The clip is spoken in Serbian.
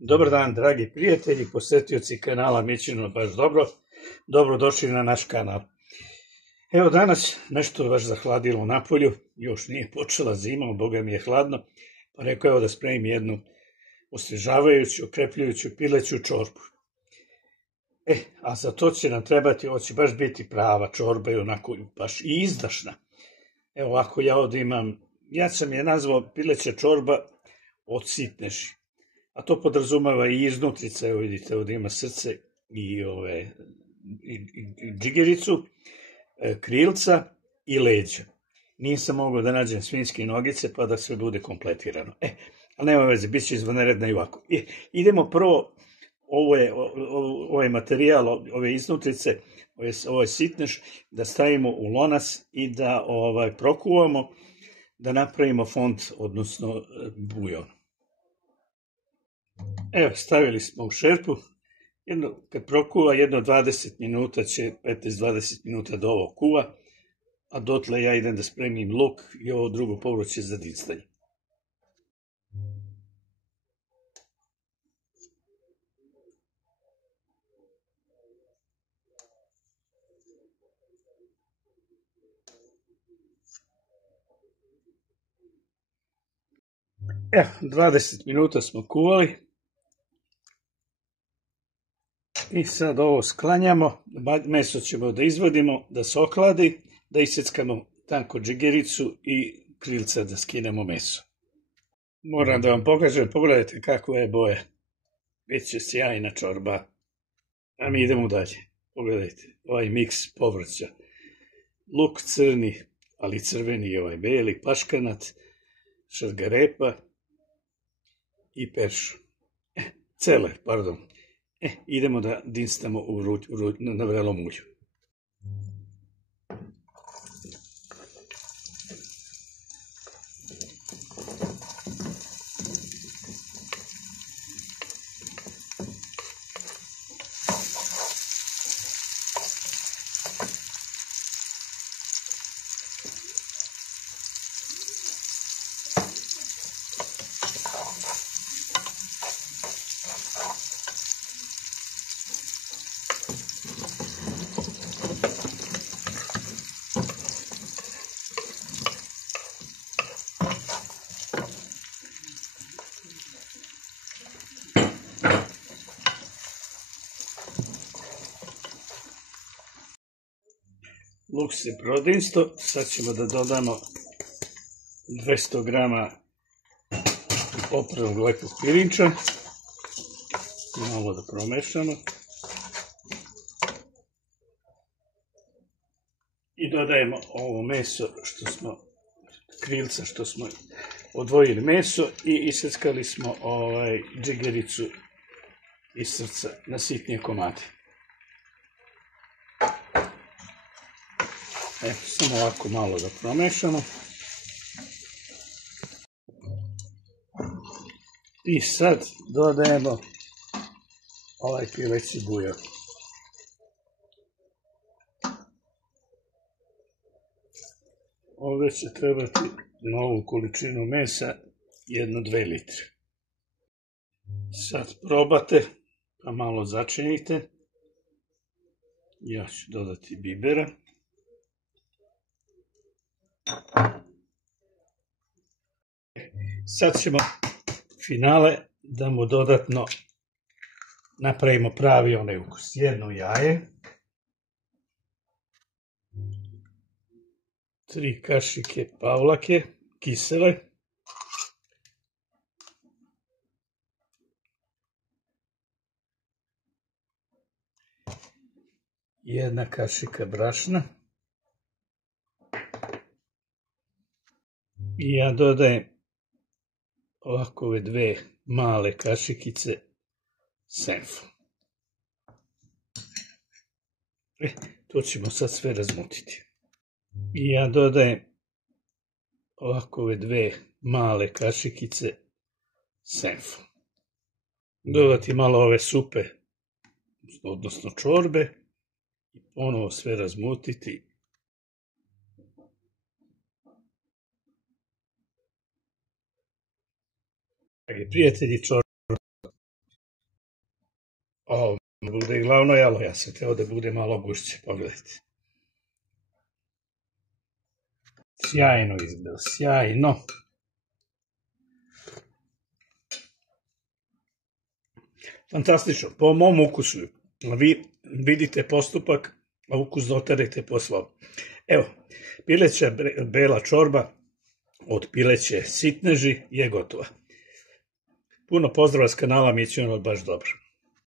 Dobar dan, dragi prijatelji, posetioci kanala Mićino baš dobro. Dobrodošli na naš kanal. Evo danas nešto baš zahladilo napolju, još nije počela zima, boga mi je hladno, pa rekao evo da spremim jednu osvežavajuću, okrepljujuću, pileću čorbu. A za to će nam trebati, ovo će baš biti prava čorba i onako baš i izdašna. Evo ovako ja ovdje imam, ja sam je nazvao pileća čorba od sitneži. A to podrazumeva i iznutrica, evo vidite, ovdje ima srce i džigericu, krilca i leđa. Nisam mogao da nađem svinjske nogice pa da sve bude kompletirano. Ali nema veze, bit će izvanredno i ovako. Idemo prvo, ovaj materijal, ove iznutrice, ovaj sitnež, da stavimo u lonac i da prokuvamo, da napravimo fond, odnosno bujon. Evo, stavili smo u šerpu, kad prokuva jedno 20 minuta će, 15-20 minuta da ovo kuva, a dotle ja idem da spremim luk i ovo drugo povrće za dictanje. Evo, 20 minuta smo kuvali i sad ovo sklanjamo, meso ćemo da izvadimo, da se ohladi, da iseckamo tanko džigericu i krilca da skinemo meso. Moram da vam pokažem, pogledajte kakva je boja, biće sjajna čorba, a mi idemo dalje. Pogledajte, ovaj miks povrća, luk crni, ali crveni i ovaj beli, paškanat, šargarepa i peršun, celer, pardon. Idemo da dinstamo na vrelom ulju. Luk se prodinsto, sad ćemo da dodamo 200 grama opranog lepog pirinča, malo da promešamo i dodajemo ovo meso krilca što smo odvojili meso i iseckali smo džigericu iz srca na sitnije komade. Samo ovako malo da promešamo. I sad dodajemo ovaj pileći bujon. Ovdje će trebati na ovu količinu mesa 1-2 litre. Sad probate, pa malo začinite. Ja ću dodati bibera. Sad ćemo finale da mu dodatno napravimo pravi onaj ukus. 1 jaje, 3 kašike pavlake kisele, 1 kašika brašna i ja dodajem ovako ove 2 male kašikice senfa. To ćemo sad sve razmutiti. I ja dodajem ovako ove 2 male kašikice senfa. Dodati malo ove supe, odnosno čorbe i ponovo sve razmutiti. Dragi prijatelji, čorba O, bude i glavno jelo, ja sam teo da bude malo gušće, pogledajte. Sjajno izgleda, sjajno. Fantastično, po mom ukusu. Vi vidite postupak, a ukus doterete po svom. Evo, pileća bela čorba od pileće sitneži je gotova. Puno pozdrava s kanala, mi će ono baš dobro.